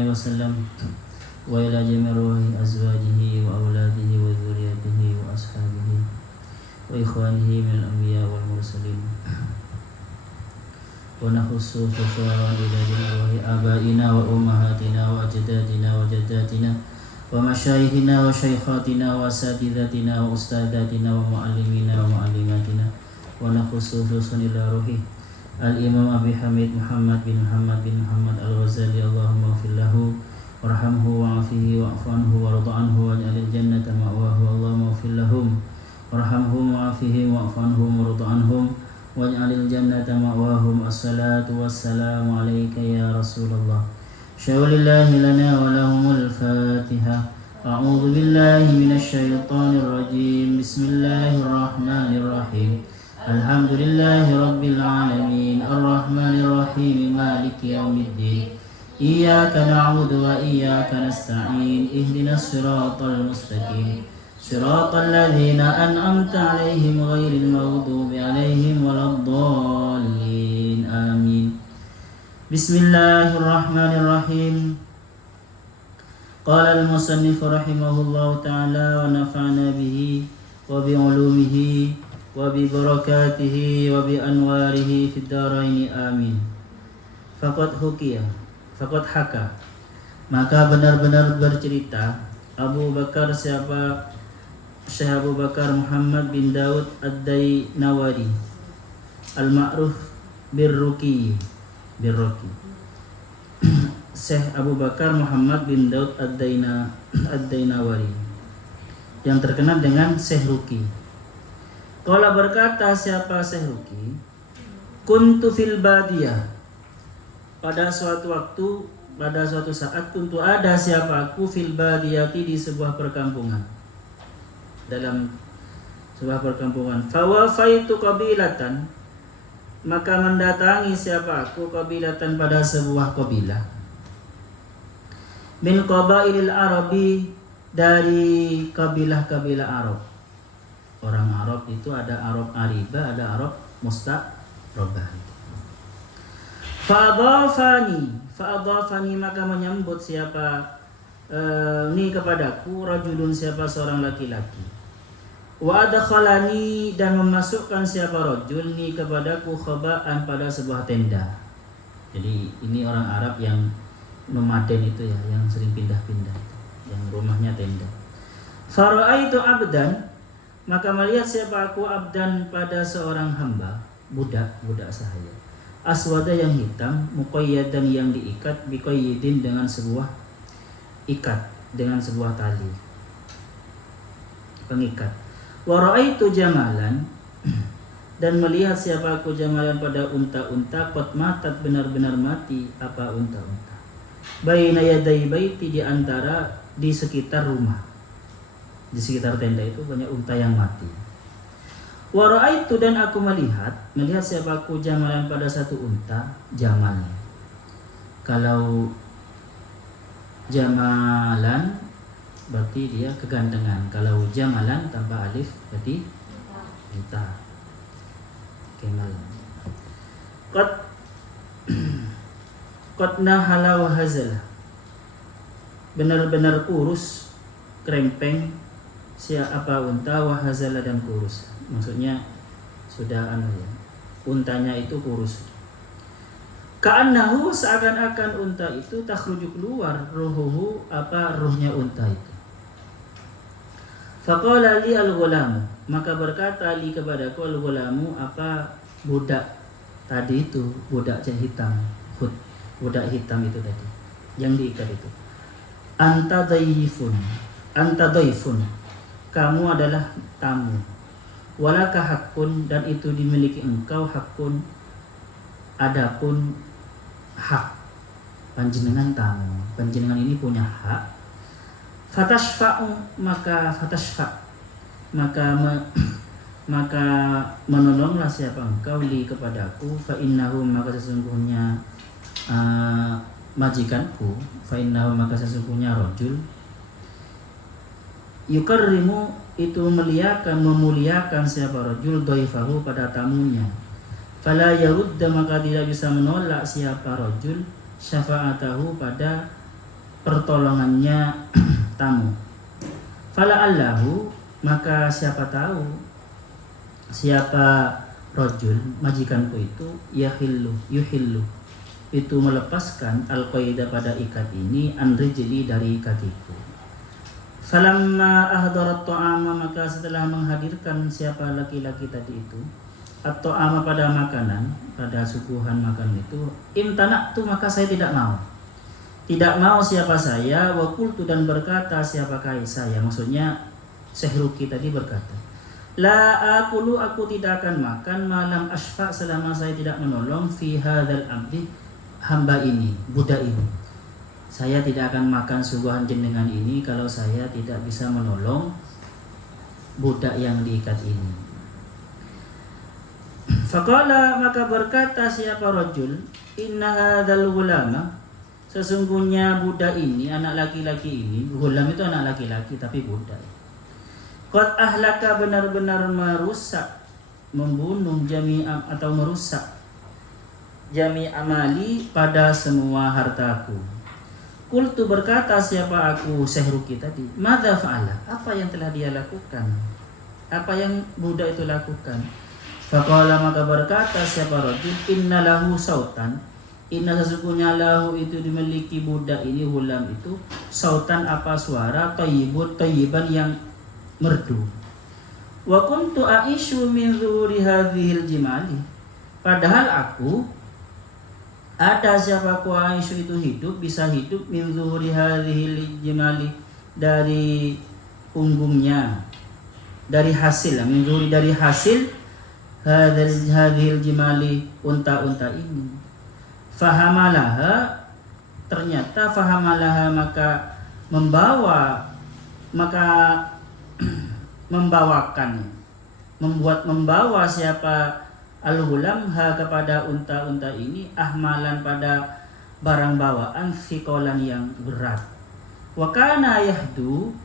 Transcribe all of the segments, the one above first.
عليه وسلم وإلى جميع روح أزواجه وأولاده وذريته وأصحابه وإخوانه من الأنبياء والمرسلين ونخص خصوصا إلى جميع روح آبائنا وأمهاتنا وأجدادنا وجداتنا ومشايخنا وشيخاتنا وأساتذتنا وأستاذاتنا ومعلمينا ومعلماتنا ونخص خصوصا إلى روح الإمام أبي حميد محمد بن محمد الغزالي اللهم اغفر له وارحمه وعافه واعف عنه وارض عنه واجعل الجنة مأواه اللهم اغفر لهم وارحمهم وعافهم واعف عنهم وارض عنهم واجعل الجنة مأواهم. الصلاة والسلام عليك يا رسول الله. شاء لله لنا ولهم الفاتحة. أعوذ بالله من الشيطان الرجيم. بسم الله الرحمن الرحيم. الحمد لله رب العالمين الرحمن الرحيم مالك يوم الدين إياك نعبد وإياك نستعين اهدنا الصراط المستقيم صراط الذين أنعمت عليهم غير المغضوب عليهم ولا الضالين آمين. بسم الله الرحمن الرحيم. قال المصنف رحمه الله تعالى ونفعنا به وبعلومه وببركاته وبأنواره في الدارين آمين. Faqad haka, maka benar-benar bercerita Abu Bakar siapa Syekh Abu Bakar Muhammad bin Daud Ad-Dainawari al-ma'ruf birruki Syekh Abu Bakar Muhammad bin Daud Ad-Dainawari yang terkenal dengan Syekh Ruki. Qala berkata siapa Syekh Ruki, kuntu fil badiyah, pada suatu waktu, pada suatu saat kuntu ada siapa aku fil badiyati di sebuah perkampungan, dalam sebuah perkampungan. Fawafaitu qabilatan, maka mendatangi siapa aku qabilatan pada sebuah qabilah min qabailil arabi, dari kabilah-kabilah Arab. Orang Arab itu ada Arab Ariba, ada Arab Musta'rabah. Fa'adhafani maka menyambut siapa ni kepadaku rajulun siapa seorang laki-laki. Wa adkhalani dan memasukkan siapa rajul ni kepadaku khaba'an pada sebuah tenda. Jadi ini orang Arab yang nomaden itu ya, yang sering pindah-pindah, yang rumahnya tenda. Fara'aitu abdan, maka melihat siapa aku abdan pada seorang hamba, budak sahaya. Aswada yang hitam, muqayyadan yang diikat, biqayyidin dengan sebuah ikat, dengan sebuah tali pengikat. Wa ra'aitu jamalan, dan melihat siapa aku jamalan pada unta-unta, qad matat benar-benar mati apa unta-unta. Baina yaday baiti, di antara, di sekitar rumah, di sekitar tenda itu banyak unta yang mati. Wa ra'aitu, dan aku melihat siapa aku jamalan pada satu unta, jamalnya. Kalau jamalan berarti dia kegantengan. Kalau jamalan tanpa alif berarti unta. Kemal. Qad nahala wa hazala, benar-benar kurus, krempeng siapa unta, wa hazala dan kurus. Maksudnya sudah untanya itu kurus. Ka'annahu, seakan-akan unta itu takhruju keluar ruhuhu, ruhnya unta itu. Faqala li al-ghulamu, maka berkata li kepadaku al-ghulamu, budak tadi itu, budak hitam, budak hitam itu tadi yang diikat itu. Anta dhaifun, kamu adalah tamu. Walaka hakun, dan itu dimiliki engkau, hakun, adapun hak. Panjenengan tamu, panjenengan ini punya hak. Maka menolonglah siapa engkau li kepadaku, fa innahu, maka sesungguhnya majikanku, fa innahu, maka sesungguhnya rajul yukarrimu, itu memuliakan siapa rajul dhaifahu, pada tamunya. Fala yarudda, maka tidak bisa menolak siapa rajul syafa'atahu, pada pertolongannya tamu. Fala'allahu, maka siapa tahu, siapa rajul majikanku itu yuhillu itu melepaskan al-qaida pada ikat ini an rijli dari kakiku. Falamma ahdarat ta'ama, maka setelah menghadirkan siapa laki-laki tadi itu atau ama pada makanan, pada suguhan makan itu, imtana'tu, maka saya tidak mau siapa saya, wa qultu, dan berkata siapakah saya, maksudnya Syekh Ruqi tadi berkata, la akulu, aku tidak akan makan, malam asfa, selama saya tidak menolong, fi hadzal abdi, hamba ini, budak ini. Saya tidak akan makan suguhan jenengan ini kalau saya tidak bisa menolong budak yang diikat ini. Faqala, maka berkata siapa rajul, inna hadzal gulama, sesungguhnya budak ini, anak laki-laki ini, gulam itu anak laki-laki tapi budak. Qad ahlaka, benar-benar merusak, membunuh jami'am, atau merusak jami'amali, pada semua hartaku. Qultu, berkata siapa aku, Syekh Ruqi tadi, madza fa'ala, apa yang telah dia lakukan, apa yang budak itu lakukan. Faqala, maka berkata siapa rajul, inna lahu sautan, inna sesungguhnya lahu itu dimiliki budak ini, hulam itu, sautan apa suara, tayyiban yang merdu. Wa kuntu aisyu min zuhuri hadhil jimali, padahal aku ada siapa ku aisyu itu hidup, bisa hidup, min zuhuri hadhil jimali, dari punggungnya, dari hasil, min zuhuri dari hasil hadhil jimali, unta-unta ini. Fahamalaha, ternyata fahamalaha, maka membawakan, membawa siapa al-ghulam ha, kepada unta-unta ini, ahmalan, pada barang bawaan, thiqalan, yang berat. Wa kana yahdu,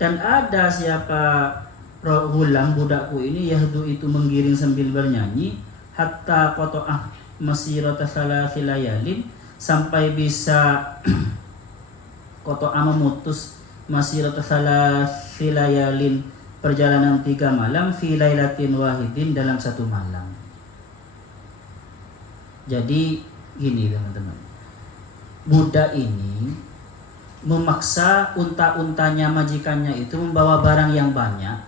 dan ada siapa ghulam, budakku ini, yahdu itu menggiring sambil bernyanyi, hatta qata'ah masirata thalathi layalin, sampai bisa qata'ah, memutus, masirata thalathi layalin, perjalanan 3 malam, fi lailatin wahidin, dalam 1 malam. Jadi gini teman-teman, budak ini memaksa unta-untanya majikannya itu membawa barang yang banyak.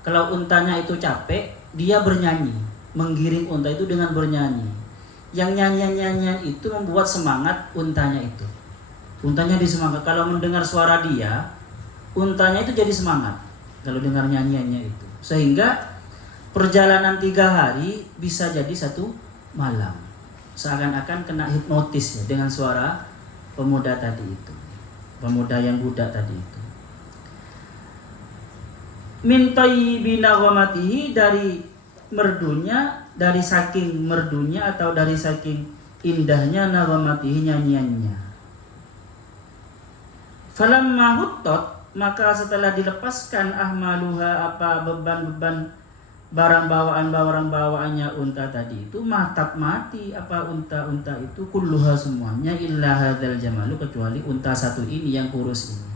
Kalau untanya itu capek, dia bernyanyi, menggiring unta itu dengan bernyanyi. Yang nyanyian-nyanyian itu membuat semangat untanya itu. Untanya disemangat. Kalau mendengar suara dia, untanya itu jadi semangat kalau dengar nyanyiannya itu. Sehingga perjalanan 3 hari bisa jadi 1 malam. Seakan-akan kena hipnotis ya, dengan suara pemuda tadi itu. Pemuda yang budak tadi itu. Min tayyibi naghamatihi, dari merdunya, dari saking merdunya atau dari saking indahnya naghamatihi, nyanyiannya. Falamma huttat, maka setelah dilepaskan ahmaluha, apa beban-beban barang bawaannya unta tadi itu, matat mati apa unta-unta itu, kulluha semuanya, illa hadzal jamalu, kecuali unta satu ini yang kurus ini.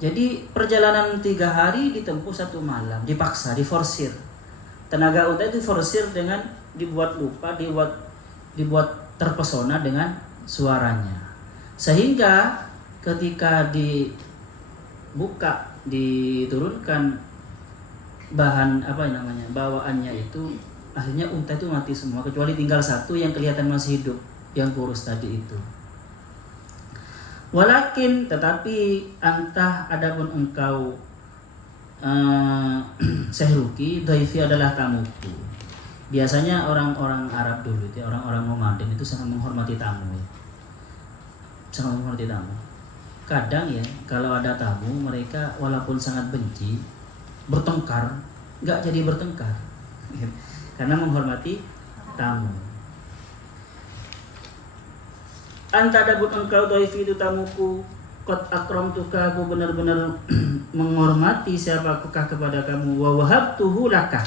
Jadi perjalanan 3 hari ditempuh 1 malam, dipaksa, diforsir. Tenaga unta itu forsir dengan dibuat lupa, dibuat terpesona dengan suaranya. Sehingga ketika dibuka, diturunkan bahan bawaannya itu, akhirnya unta itu mati semua, kecuali tinggal 1 yang kelihatan masih hidup, yang kurus tadi itu. Walakin, tetapi, antah, adapun engkau Syekh Ruqi, dhaifi adalah tamuku. Biasanya orang-orang Arab dulu itu, orang-orang nomaden itu sangat menghormati tamu ya. Sangat menghormati tamu. Kadang ya, kalau ada tamu, mereka walaupun sangat benci, bertengkar, nggak jadi bertengkar karena menghormati tamu. Anta adapun engkau dhaifi itu tamuku, qad akramtuka, aku benar-benar menghormati siapakah kepada kamu, wa wahabtuhu laka,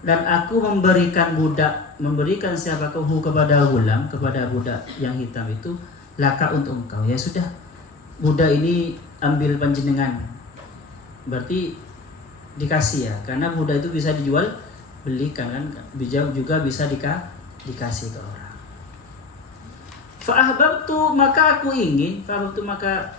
dan aku memberikan siapakah kepada ghulam, kepada budak yang hitam itu, laka untuk engkau. Ya sudah, Buddha ini ambil panjenengan, berarti dikasih ya, karena Buddha itu bisa dijual belikan kan, juga bisa dikasih ke orang. Fa'ahbabtu, maka aku ingin, fa'ahbabtu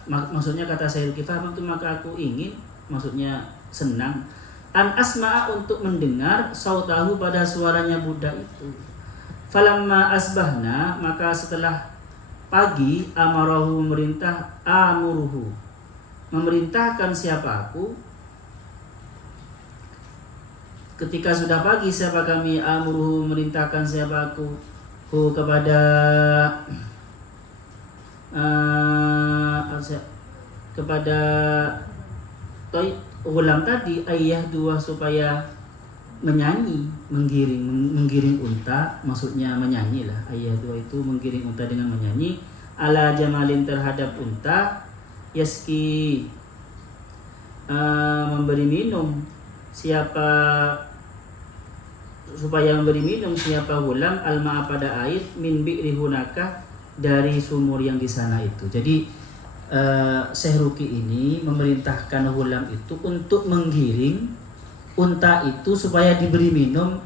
maksudnya kata Syekh, fa'ahbabtu maka aku ingin, maksudnya senang, an asma'a untuk mendengar sautahu pada suaranya Buddha itu. Falamma asbahna, maka setelah pagi, amarahu memerintahkan siapa aku. Ketika sudah pagi, siapa kami, amuruhu memerintahkan siapa aku kepada ulang tadi ayah dua supaya menyanyi, menggiring unta, maksudnya menyanyi lah. Ayah dua itu menggiring unta dengan menyanyi, ala jamalin terhadap unta, yaski memberi minum siapa hulam alma pada air min bi'ri hunaka dari sumur yang di sana itu. Jadi Syekh Ruqi ini memerintahkan hulam itu untuk menggiring unta itu supaya diberi minum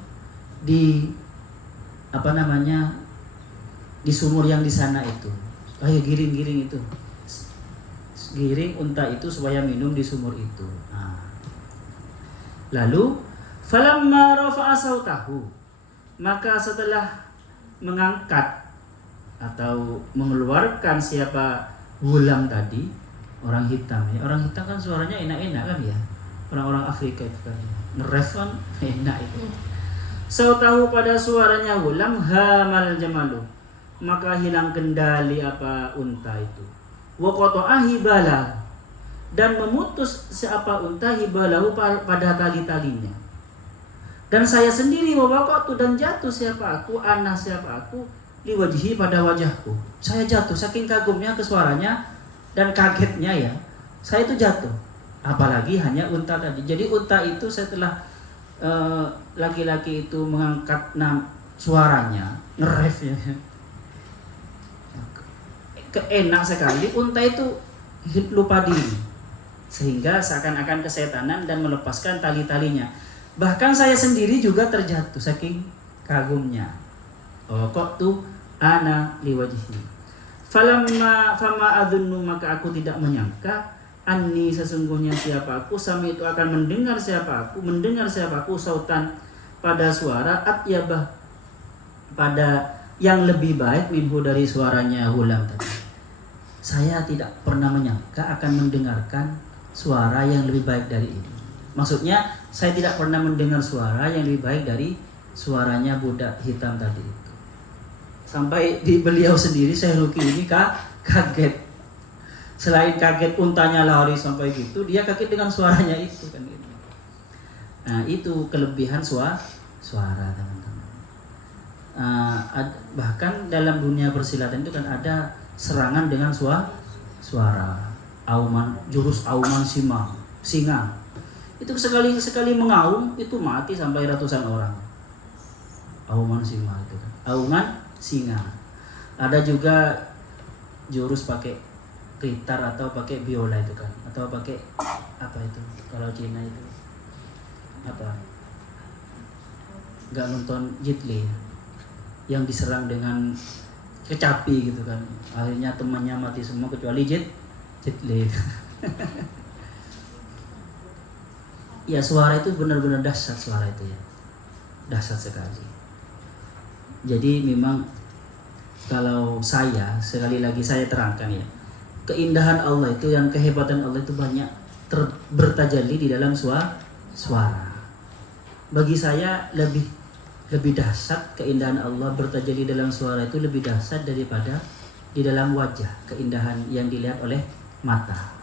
di di sumur yang di sana itu. Ayo giring itu, giring unta itu supaya minum di sumur itu. Nah. Lalu falamma rafa'a sautahu, maka setelah mengangkat atau mengeluarkan siapa hulam tadi, orang hitam ya. Orang hitam kan suaranya enak-enak kan ya. Orang-orang Afrika itu kan ngeref kan enak itu. Sautahu pada suaranya hulam, hamal jamalu, maka hilang kendali unta itu. Wa qata'a hibalah, dan memutus siapa unta hibalahu pada tali-talinya. Dan saya sendiri wawaqatu, dan jatuh siapa aku liwajhi pada wajahku. Saya jatuh saking kagumnya ke suaranya dan kagetnya ya. Saya itu jatuh. Apalagi hanya unta tadi. Jadi unta itu setelah laki-laki itu mengangkat suaranya, ngeref ya. Keenak sekali, unta itu lupa diri. Sehingga seakan-akan kesetanan dan melepaskan tali-talinya. Bahkan saya sendiri juga terjatuh saking kagumnya. Kok tuh ana liwajhi. Fama adunnu, maka aku tidak menyangka anni sesungguhnya siapa aku sami itu akan mendengar siapa aku sautan pada suara atyabah pada yang lebih baik minhu dari suaranya hulam tadi. Saya tidak pernah menyangka akan mendengarkan suara yang lebih baik dari ini. Maksudnya saya tidak pernah mendengar suara yang lebih baik dari suaranya Buddha hitam tadi itu. Sampai di beliau sendiri Syekh Ruqi ini kaget. Selain kaget untanya lari sampai gitu, dia kaget dengan suaranya itu kan gitu. Nah, itu kelebihan suara teman-teman. Bahkan dalam dunia persilatan itu kan ada serangan dengan suara. Jurus auman singa. Itu sekali mengaum itu mati sampai ratusan orang. Auman singa itu kan. Auman singa. Ada juga jurus pakai gitar atau pakai biola itu kan, atau pakai apa itu kalau Cina itu nggak nonton Jet Li yang diserang dengan kecapi gitu kan, akhirnya temannya mati semua kecuali Jet Li. Ya, suara itu benar-benar dahsyat, suara itu ya dahsyat sekali. Jadi memang kalau sekali lagi saya terangkan ya, keindahan Allah itu, yang kehebatan Allah itu banyak bertajalli di dalam suara. Bagi saya lebih dahsyat keindahan Allah bertajalli dalam suara itu, lebih dahsyat daripada di dalam wajah, keindahan yang dilihat oleh mata.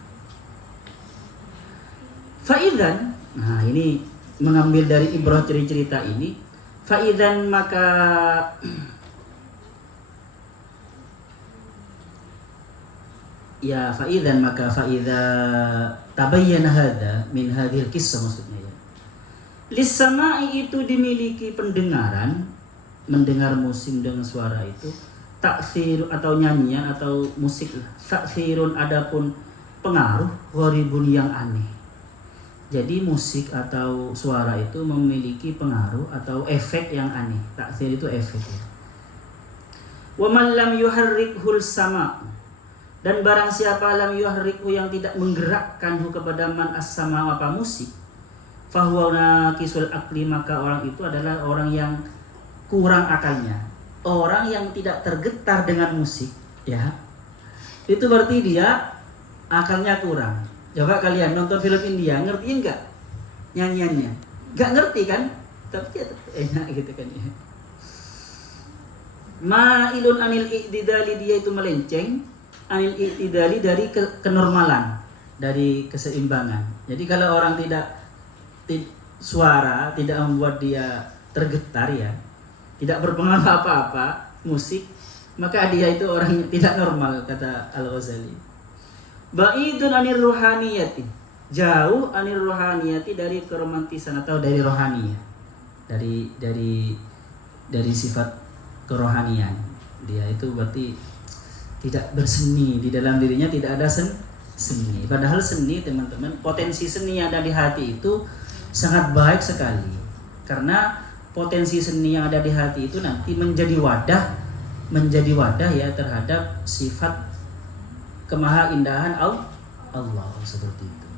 Fa'idzan, nah ini mengambil dari ibrah cerita ini. Fa'idzan maka ya fa'idzan maka fa'idza tabayyana hadza min hadhil qissah, maksudnya ya. Lis-sama'i itu dimiliki pendengaran, mendengar musik dengan suara itu, taksir atau nyanyian atau musik, taksirun adapun pengaruh, gharibun yang aneh. Jadi musik atau suara itu memiliki pengaruh atau efek yang aneh. Taksir itu efek ya. Wa man lam yuharrikhul sama, dan barang siapa lam yuharrikhu yang tidak menggerakkanhu kepada man as-sama apa musik, fahuwa naqisul akli, maka orang itu adalah orang yang kurang akalnya, orang yang tidak tergetar dengan musik ya. Itu berarti dia akalnya kurang. Coba kalian nonton film India, ngertiin enggak nyanyiannya? Enggak ngerti kan? Tapi ya enak gitu kan ya. Ma'ilun anil i'tidali, dia itu melenceng anil i'tidali dari kenormalan, dari keseimbangan. Jadi kalau orang suara tidak membuat dia tergetar ya, tidak berpengaruh apa-apa musik, maka dia itu orang yang tidak normal, kata Al-Ghazali. Ba'idun anir ruhaniyati, jauh anir ruhaniyati, dari keromantisan atau dari rohaniah, dari sifat kerohanian. Dia itu berarti tidak berseni, di dalam dirinya tidak ada seni. Padahal seni, teman-teman, potensi seni yang ada di hati itu sangat baik sekali. Karena potensi seni yang ada di hati itu nanti menjadi wadah ya terhadap sifat kemahaindahan Allah, seperti itu.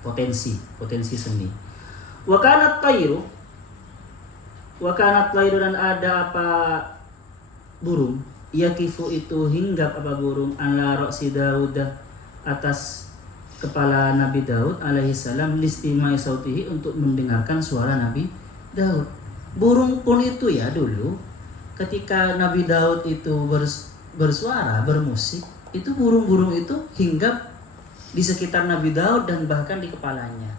Potensi seni. Wa kanat tayru, dan ada apa burung, yakifu itu hinggap apa burung, ala ra'si Daud, atas kepala Nabi Daud alaihi salam, listimai sautihi, untuk mendengarkan suara Nabi Daud. Burung pun itu ya dulu ketika Nabi Daud itu bersuara, bermusik, itu burung-burung itu hinggap di sekitar Nabi Daud dan bahkan di kepalanya.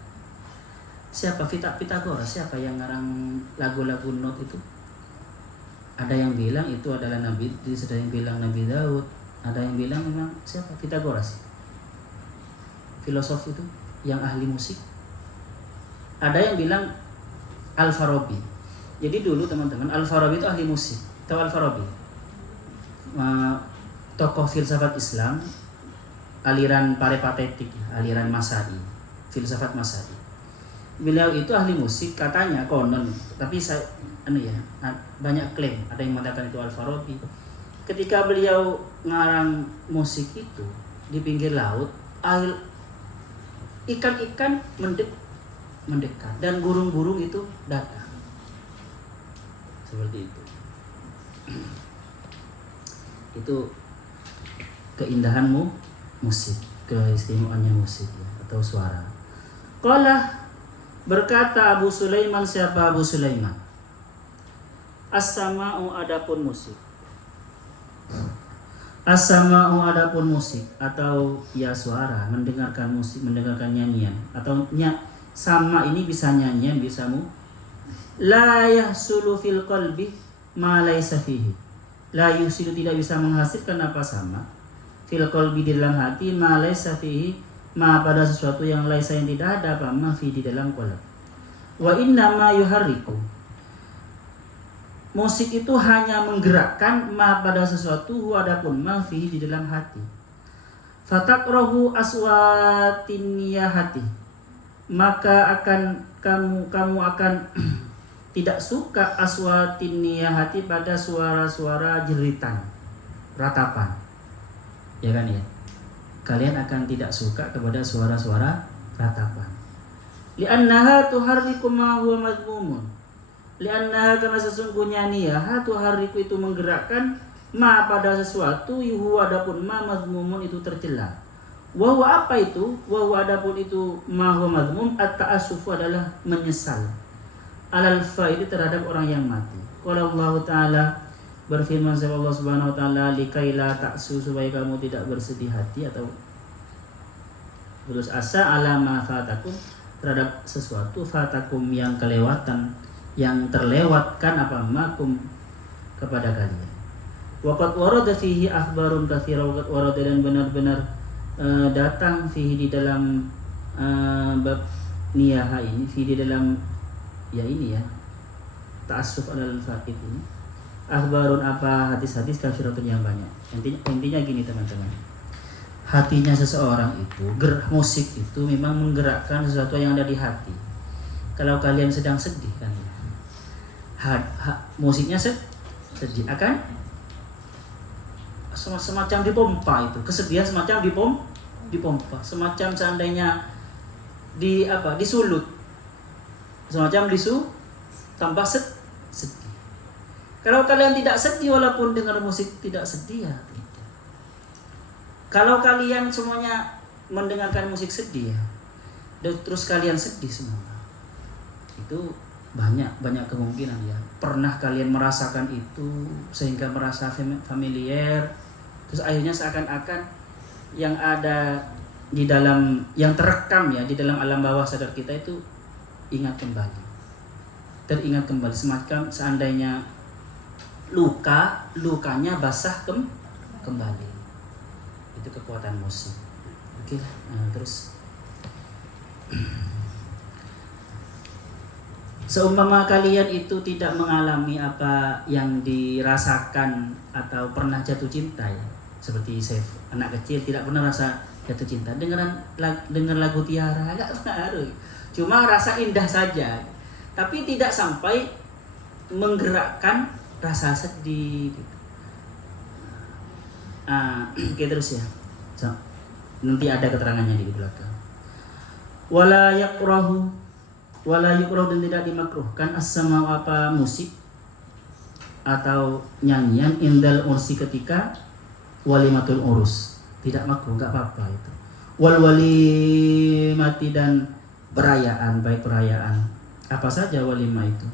Siapa? Pythagoras, siapa yang ngarang lagu-lagu not itu? Ada yang bilang itu adalah Nabi, ada yang bilang Nabi Daud, ada yang bilang memang siapa? Pythagoras, filosof itu yang ahli musik. Ada yang bilang Al-Farabi. Jadi dulu teman-teman, Al-Farabi itu ahli musik. Tahu Al-Farabi? Tokoh filsafat Islam, aliran parepatetik, aliran Masai, filsafat Masai. Beliau itu ahli musik katanya, konon, tapi saya banyak klaim, ada yang mengatakan itu Al-Farabi. Ketika beliau ngarang musik itu di pinggir laut, ikan-ikan mendekat dan burung-burung itu datang. Seperti itu. Itu keindahanmu musik, keistimewaannya musik ya, atau suara. Qala, berkata Abu Sulaiman, siapa Abu Sulaiman? As-sama'u, adapun musik. As-sama'u, adapun musik, atau ya suara, mendengarkan musik, mendengarkan nyanyian, atau sama ini bisa nyanyian, bisa la yahsulu fil qalbi ma laysa fihi. La yusilu, tidak bisa menghasilkan apa sama, fil qalbi, di dalam hati, ma laysa fihi, ma pada sesuatu yang laisa, yang tidak ada apa ma fi di dalam qalb. Wa inna ma yuharriku, musik itu hanya menggerakkan ma pada sesuatu, adapun ma fi di dalam hati. Fatakrahu aswatin niyahati, maka akan kamu akan tidak suka aswatin niyahati, pada suara-suara jeritan, ratapan. Ya kan ya? Kalian akan tidak suka kepada suara-suara ratapan. Li'annaha tuharriku ma huwa madmumun. Li'annaha, karena sesungguhnya niyah tuharriku itu menggerakkan ma pada sesuatu, yuhu adapun ma madmumun itu tercela. Wa huwa, apa itu? Wa huwa adapun itu ma huwa madmum, at-ta'assufu adalah menyesal. Alal fa'ili, terhadap orang yang mati. Qala Allah Ta'ala, berfirman Allah Subhanahu wa taala, likaila ta'su, supaya kamu tidak bersedih hati atau putus asa, ala ma fatakum, terhadap sesuatu, fatakum yang kelewatan, yang terlewatkan apa makum kepada kalian. Waqad warada fihi akhbarun katsira, waqad warada, dan benar-benar datang fihi di dalam bab niyaha ini, fihi di dalam ya ini ya ta'assuf alal faqid ini, Akhbarun apa hadis-hadis kafiratun yang banyak. Intinya gini teman-teman. Hatinya seseorang itu, musik itu memang menggerakkan sesuatu yang ada di hati. Kalau kalian sedang sedih kan, musiknya sedih akan semacam dipompa itu, kesedihan semacam dipompa, semacam seandainya disulut, semacam tambah sedih. Kalau kalian tidak sedih walaupun dengar musik tidak sedih ya tidak. Kalau kalian semuanya mendengarkan musik sedih ya, terus kalian sedih semua, itu banyak kemungkinan ya. Pernah kalian merasakan itu sehingga merasa familiar, terus akhirnya seakan-akan yang ada di dalam, yang terekam ya di dalam alam bawah sadar kita itu teringat kembali, semacam seandainya lukanya basah kembali. Itu kekuatan musik. Oke, terus seumpama kalian itu tidak mengalami apa yang dirasakan atau pernah jatuh cinta ya, seperti saya anak kecil tidak pernah rasa jatuh cinta, dengar lagu Tiara agak pengaruh, cuma rasa indah saja, tapi tidak sampai menggerakkan rasa sedih gitu. Oke, terus ya. Nanti ada keterangannya di belakang. Wala yukrahu dan tidak dimakruhkan as-sama'u apa musik atau nyanyian indal ursi ketika walimatul urus. Tidak makruh, enggak apa-apa itu. Wal walimati dan perayaan, baik perayaan apa saja walimah itu.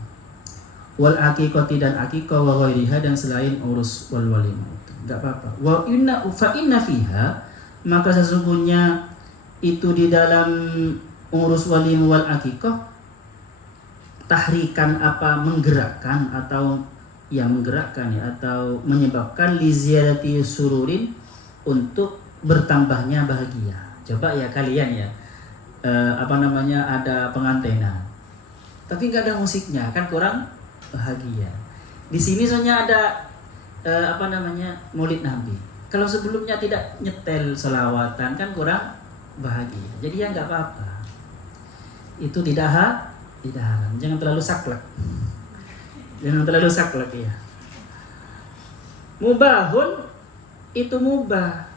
Wal aqiqati dan aqiqah wa ghairiha dan selain urus wal walimah itu. Enggak apa-apa. Wa inna fiha, maka sesungguhnya itu di dalam urus walimah wal aqiqah tahrikan apa menggerakkan atau menyebabkan li ziyadati sururin untuk bertambahnya bahagia. Coba ya kalian ya ada pengantenan tapi nggak ada musiknya kan kurang bahagia. Di sini soalnya ada Maulid Nabi. Kalau sebelumnya tidak nyetel selawatan kan kurang bahagia. Jadi ya nggak apa-apa. Itu tidak haram. Jangan terlalu saklek. Ya. Mubahun itu mubah.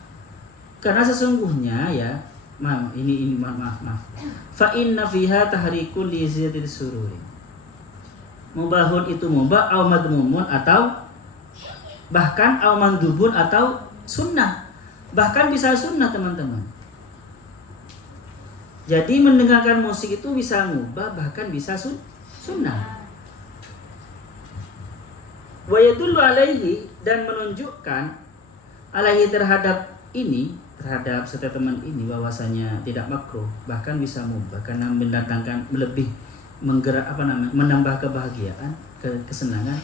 Karena sesungguhnya ya, maaf. Fa inna fiha tahrikul li ziyadil sururi. Mubahun itu mubah au madmumun atau bahkan au mandubun atau sunnah. Bahkan bisa sunnah teman-teman. Jadi mendengarkan musik itu bisa mubah bahkan bisa sunnah. Wa yadullu alaihi dan menunjukkan alaihi terhadap statement ini bahwasanya tidak makruh bahkan bisa mubah karena mendatangkan menambah kebahagiaan, kesenangan.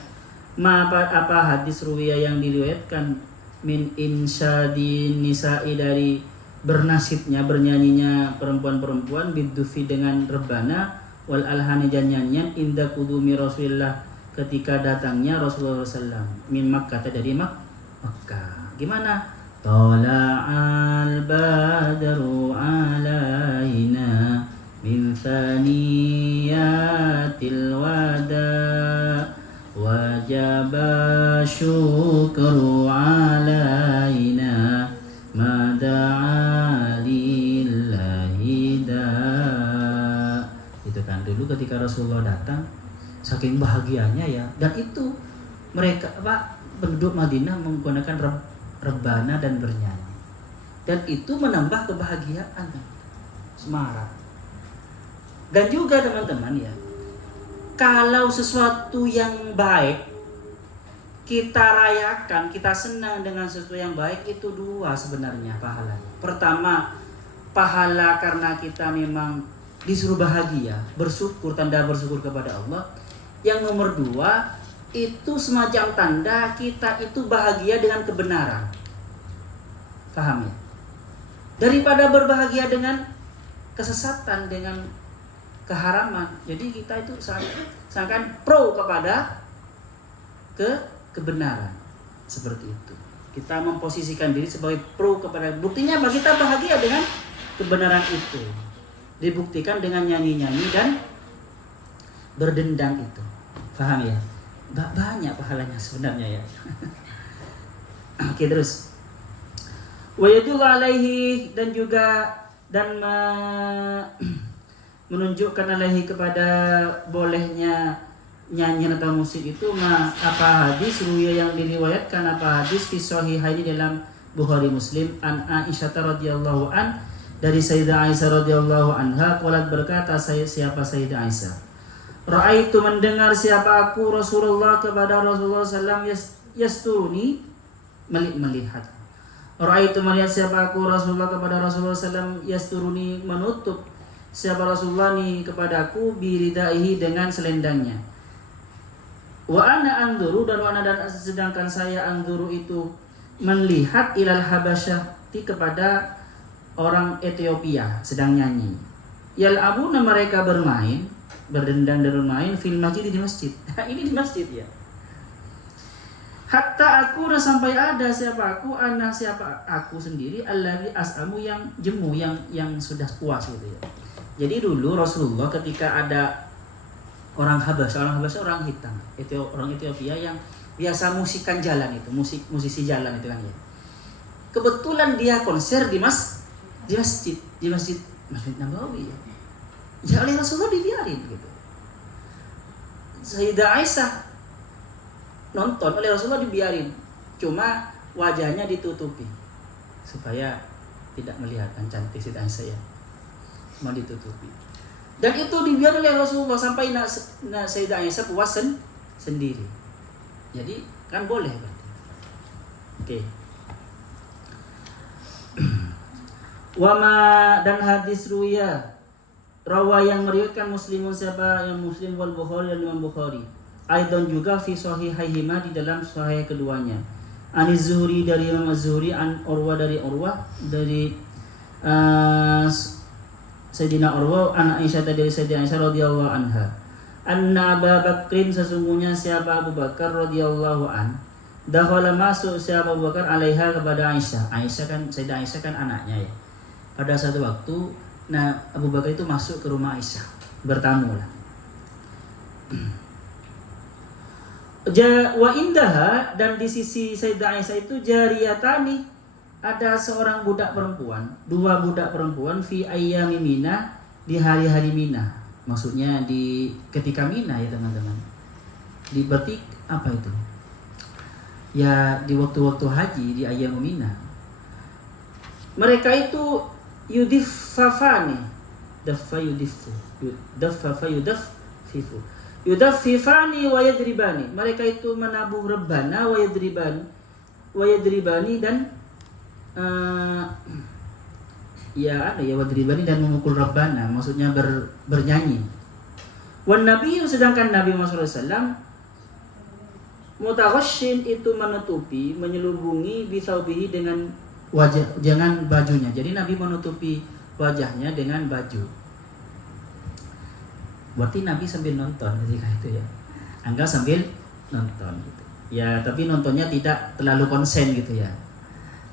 Apa hadis ruwiyah yang diriwayatkan min insyadi nisa'i dari bernyanyinya perempuan-perempuan bidufi dengan rebana wal alhani dan nyanyian inda qudumi Rasulullah ketika datangnya Rasulullah SAW min Makkah dari Makkah. Gimana? Tala'al badru alaina min thaniyatil wada wajaba syukru alaina mada'a lillahi da. Itu kan dulu ketika Rasulullah datang saking bahagianya ya, dan itu mereka penduduk Madinah menggunakan rebana dan bernyanyi, dan itu menambah kebahagiaan, semarak. Dan juga teman-teman ya, kalau sesuatu yang baik kita rayakan, kita senang dengan sesuatu yang baik, itu dua sebenarnya pahalanya. Pertama, pahala karena kita memang disuruh bahagia, bersyukur, tanda bersyukur kepada Allah. Yang nomor dua, itu semacam tanda kita itu bahagia dengan kebenaran. Paham ya? Daripada berbahagia dengan kesesatan, dengan keharaman. Jadi kita itu sangat pro kepada kebenaran. Seperti itu. Kita memposisikan diri sebagai pro kepada, buktinya apa? Kita bahagia dengan kebenaran itu. Dibuktikan dengan nyanyi-nyanyi dan berdendang itu. Paham ya? Banyak pahalanya sebenarnya ya. Oke, terus. Wa yadullu alaihi, dan juga menunjukkan alaihi kepada bolehnya nyanyian atau musik itu apa hadis ruya yang diriwayatkan, apa hadis fi sahihaini dalam Bukhari Muslim an Aisyah radhiyallahu an, dari Sayyidah Aisyah radhiyallahu anha qalat, berkata siapa Sayyidah Aisyah, ra'aitu, mendengar siapa aku Rasulullah kepada Rasulullah sallallahu alaihi wasallam yasturuni, melihat. Ra'aitu, melihat siapa aku Rasulullah kepada Rasulullah sallallahu alaihi wasallam yasturuni, menutup siapa Rasulullah ni kepadaku biridaihi, dengan selendangnya. Wa ana anzuru, dan sedangkan saya anzuru itu melihat ilal Habasyah, kepada orang Ethiopia sedang nyanyi. Yal'abuna, mereka bermain, berdendang dan bermain, fil masjid, di masjid. Ini di masjid ya. Hatta aku sampai ada siapa aku sendiri, alladzi as'amu, yang jemu, yang sudah puas gitu ya. Jadi dulu Rasulullah ketika ada orang Habasyah orang hitam, orang Ethiopia yang biasa musikan jalan itu, musisi jalan itu kan ya. Kebetulan dia konser di masjid Nabawi ya. Ya oleh Rasulullah dibiarin gitu. Sayyidah Aisyah nonton, oleh Rasulullah dibiarin. Cuma wajahnya ditutupi supaya tidak melihat kan cantik Sayyidah Aisyah ya. Mau ditutupi. Dan itu dibiarkan oleh Rasulullah sampai Sayyidah Aisyah puas sendiri. Jadi kan boleh berarti. Oke. Wama, dan hadis ruya rawa yang meriwayatkan Muslimun, siapa yang Muslim wal Bukhari, dan Imam Bukhari. Aidan juga fi sahihaihima, di dalam sahih keduanya. Aniz Zuhri, dari Imam Az-Zuhri, an Urwah, dari Urwah, dari Sayyidina Urwah, anak Aisyah, dari Sayyidina Aisyah radhiyallahu anha, anna Abu Bakrin, sesungguhnya siapa Abu Bakar radhiyallahu an, dakhala, masuk siapa Abu Bakar, alaiha, kepada Aisyah. Sayyidina Aisyah kan anaknya ya. Pada satu waktu, Abu Bakar itu masuk ke rumah Aisyah, bertamu lah. Wa indaha, dan di sisi Sayyidah Aisyah itu jariyatani, ada seorang budak perempuan, dua budak perempuan, fi ayyami Mina, di hari-hari Mina. Maksudnya di ketika Mina ya teman-teman. Di berarti apa itu? Ya di waktu-waktu haji, di ayyam Mina. Mereka itu yudiffafani, yudaffifani wa yadribani. Mereka itu menabuh rebana wa yadribani, dan wadribani, dan memukul rabbana, maksudnya bernyanyi. Wan Nabi, sedangkan Nabi Muhammad SAW mutaghashin, itu menutupi, menyelubungi, bisaubihi, dengan wajah, jangan bajunya. Jadi Nabi menutupi wajahnya dengan baju. Berarti Nabi sambil nonton ketika itu ya. Anggap sambil nonton gitu. Ya, tapi nontonnya tidak terlalu konsen gitu ya.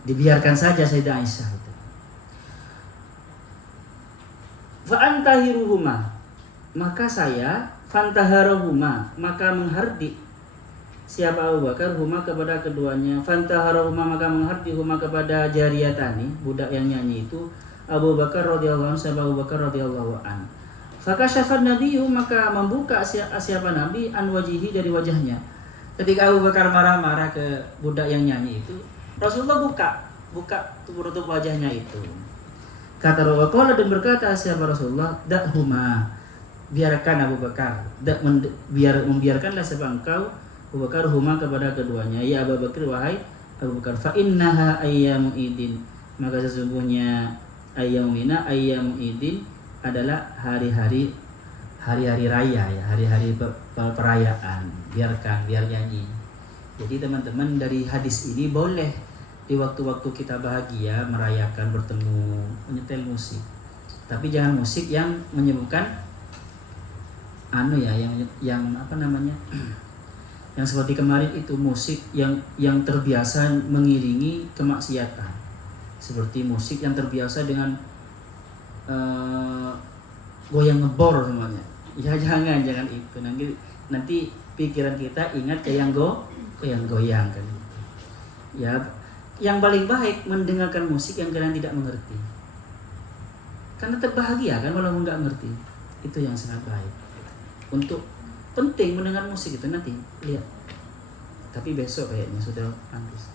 Dibiarkan saja Sayyidah Aisyah itu. Fa'antahiruhuma, maka saya fantaharuhuma, maka menghardik siapa Abu Bakar huma, kepada keduanya. Fantaharuhuma, maka menghardik huma, kepada jariyatani, budak yang nyanyi itu, Abu Bakar radhiyallahu anhu, siapa Abu Bakar radhiyallahu anhu. Fakasyafan nabiyyu, maka membuka siapa Nabi, an wajihi, dari wajahnya. Ketika Abu Bakar marah-marah ke budak yang nyanyi itu, Rasulullah buka tutup wajahnya itu. Kata Rasulullah, dan berkata siapa Rasulullah, dakhuma, biarkan Abu Bakar, membiarkanlah siapa engkau Abu Bakar huma, kepada keduanya. Ya Abu Bakar, wahai Abu Bakar, fa innaha ayyamu idin, maka sesungguhnya ayyamu mina, ayyamu idin adalah hari-hari raya ya, hari-hari perayaan. Biar nyanyi. Jadi teman-teman, dari hadis ini boleh di waktu-waktu kita bahagia merayakan, bertemu, menyetel musik. Tapi jangan musik yang menyebutkan yang apa namanya? Yang seperti kemarin itu musik yang terbiasa mengiringi kemaksiatan. Seperti musik yang terbiasa dengan goyang ngebor semuanya. Ya jangan itu. Nanti pikiran kita ingat ke yang goyang kan. Ya, yang paling baik mendengarkan musik yang kalian tidak mengerti. Karena tetap bahagia kan walaupun nggak ngerti. Itu yang sangat baik. Untuk penting mendengar musik itu nanti lihat. Tapi besok kayaknya sudah habis.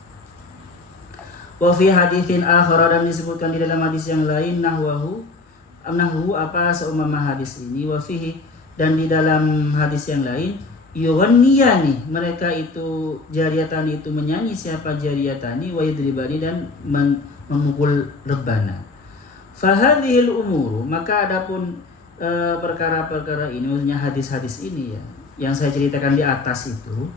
Wa fi haditsin akhar, dan disebutkan di dalam hadis yang lain nahwu apa seumpama hadis ini, wa fihi, dan di dalam hadis yang lain yughanniyani, mereka itu jariyatani itu menyanyi, siapa jariyatani, wa yadribani, dan memukul rebana. Fahadhil umuru, maka adapun perkara-perkara ini, maksudnya hadis-hadis ini ya, yang saya ceritakan di atas itu,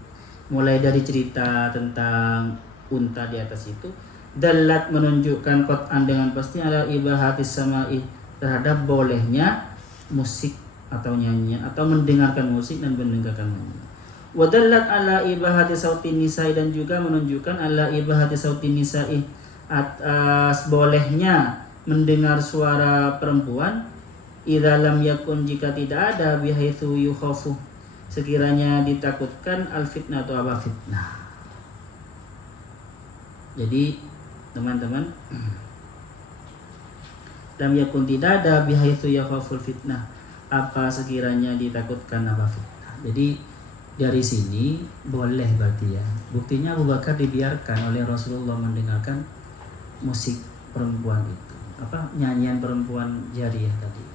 mulai dari cerita tentang unta di atas itu, dalat menunjukkan qat'an dengan pasti ala ibahatis sama'i, terhadap bolehnya musik atau nyanyian atau mendengarkan musik dan mendengarkan nyanyian. Wa dalat ala ibahati sautin nisa'i, dan juga menunjukkan ala ibahati sautin nisa'i, atas bolehnya mendengar suara perempuan, idza lam yakun, jika tidak ada, bihaitsu yukhafu, sekiranya ditakutkan, al fitnah atau apa fitnah. Jadi teman-teman, lam yakun, tidak ada, bihaitsu yakhaful fitnah, apa sekiranya ditakutkan apa fitnah. Jadi dari sini boleh berarti ya. Buktinya Abu Bakar dibiarkan oleh Rasulullah mendengarkan musik perempuan itu, apa nyanyian perempuan jariyah tadi.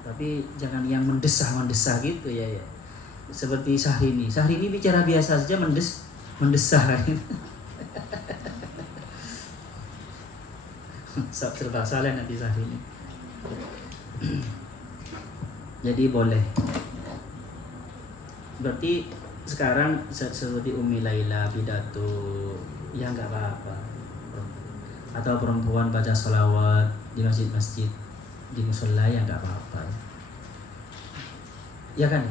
Tapi jangan yang mendesah gitu ya. Seperti Syahrini bicara biasa saja mendesah gitu. Serba salah nanti Syahrini. Jadi boleh. Berarti sekarang seperti Umi Laila pidato, ya nggak apa-apa. Atau perempuan baca sholawat di masjid-masjid, di musola, ya nggak apa-apa. Ya kan?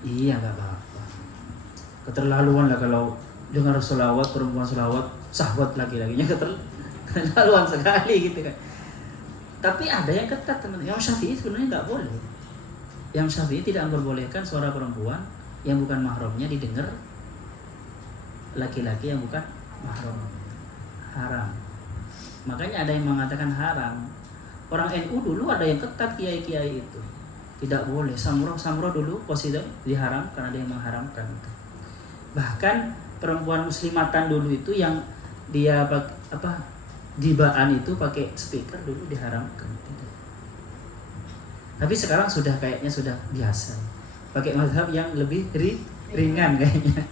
Iya nggak apa-apa. Keterlaluan lah kalau dengar sholawat, perempuan sholawat, sahabat laki-lakinya keterlaluan sekali gitu kan. Tapi ada yang ketat teman. Yang Syafi'i sebenarnya nggak boleh. Yang Syafi'i tidak memperbolehkan suara perempuan yang bukan mahramnya didengar laki-laki yang bukan mahram. Haram. Makanya ada yang mengatakan haram. Orang NU dulu ada yang ketat, kiai-kiai itu tidak boleh. Samro dulu posisi diharam karena ada yang mengharamkan itu. Bahkan perempuan muslimatan dulu itu yang dia gibaan itu pakai speaker dulu diharamkan. Tapi sekarang sudah kayaknya sudah biasa. Pakai mazhab yang lebih ringan kayaknya.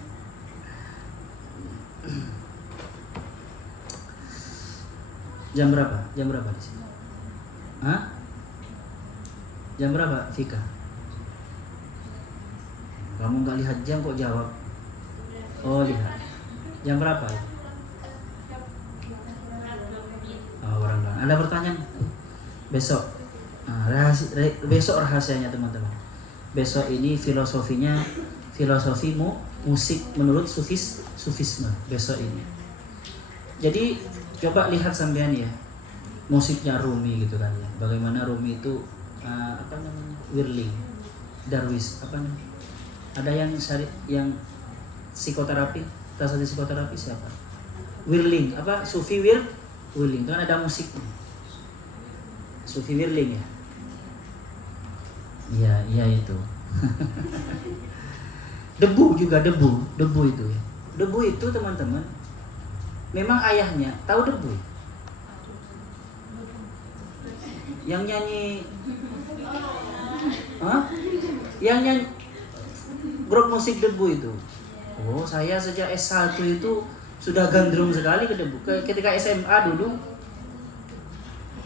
Jam berapa di sini? Hah? Jam berapa, Fika? Kamu nggak lihat jam kok jawab? Oh lihat. Jam berapa? Oh, orang. Ada pertanyaan? Besok. Besok rahasianya teman-teman. Besok ini filosofi musik menurut sufisme besok ini. Jadi coba lihat sampean ya, musiknya Rumi gitu kan ya. Bagaimana Rumi itu Whirling, Darwis ada yang psikoterapi, tasawuf psikoterapi siapa? Whirling, Sufi Whirling itu kan ada musiknya. Sufi Whirling ya. Iya itu. Debu itu ya. Debu itu teman-teman, memang ayahnya tahu debu. Yang nyanyi Yang nyanyi grup musik debu itu. Oh, saya sejak S1 itu sudah gandrung sekali ke debu. Ketika SMA dulu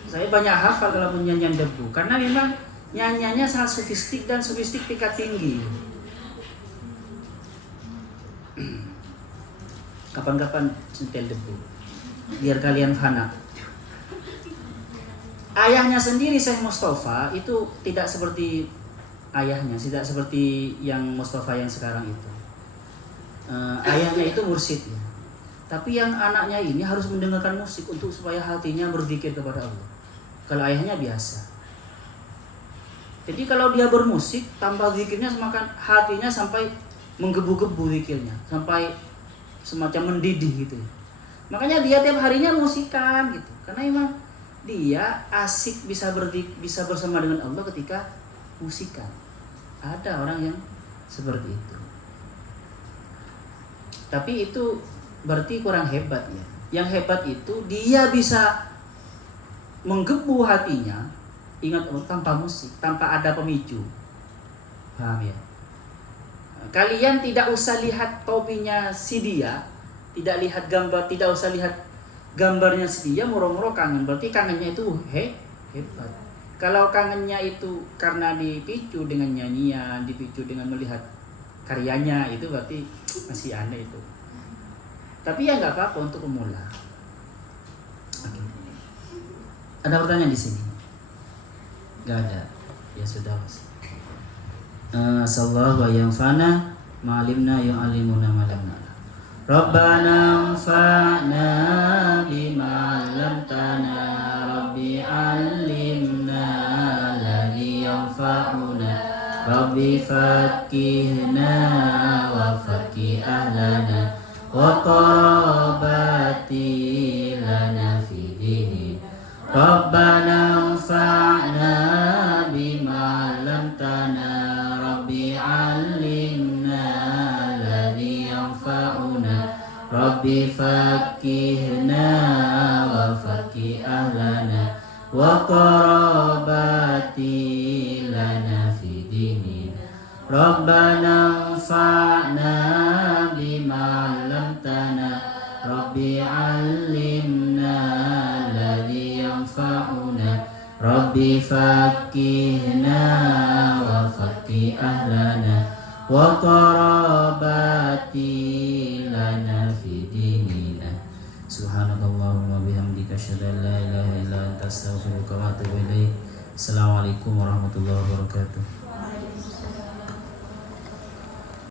saya banyak hafal kalau nyanyian debu, karena memang nyanyiannya sangat sofistik dan sofistik tingkat tinggi. Kapan-kapan centel debu biar kalian fana. Ayahnya sendiri Syekh Mustafa itu tidak seperti ayahnya, tidak seperti yang Mustafa yang sekarang itu. Ayahnya itu mursyid ya. Tapi yang anaknya ini harus mendengarkan musik untuk supaya hatinya berzikir kepada Allah. Kalau ayahnya biasa. Jadi kalau dia bermusik tanpa zikirnya, semakin hatinya sampai menggebu-gebu zikirnya, sampai semacam mendidih gitu. Makanya dia tiap harinya musikan gitu. Karena emang dia asik bisa bersama dengan Allah ketika musikan. Ada orang yang seperti itu. Tapi itu berarti kurang hebat ya. Yang hebat itu dia bisa menggebu hatinya, ingat Allah, tanpa musik, tanpa ada pemicu. Paham ya? Kalian tidak usah lihat topinya si dia, tidak lihat gambar, tidak usah lihat gambarnya si dia, moro-moro kangen. Berarti kangennya itu hebat. Kalau kangennya itu karena dipicu dengan nyanyian, dipicu dengan melihat karyanya, itu berarti masih aneh itu. Tapi ya nggak apa-apa untuk pemula. Oke. Ada pertanyaan di sini? Nggak ada. Ya sudah. Sallallahu wa yanfa'na ma'alimna yu'allimuna ma lam na'lam. Rabbana anfa'na bima 'allamtana, Rabbi 'allimna alladhi yanfa'una, Rabbi faqihna wa faqih ahlana wa qarabati lana fi dini. Rabbana anfa'na bima 'allamtana, Rabbi 'allimna alladhi yanfa'una, Rabbi faqihna wa faqih ahlana wa qarabati lana fi dini. Rabbana anfa'na bima 'allamtana, Rabbi 'allimna alladhi yanfa'una, Rabbi faqihna wa faqih ahlana wa qarabati lana fi dinina. Subhanakallahumma bihamdika asyhadu an la ilaha illa anta astaghfiruka wa atubu ilaik. Assalamualaikum warahmatullahi wabarakatuh.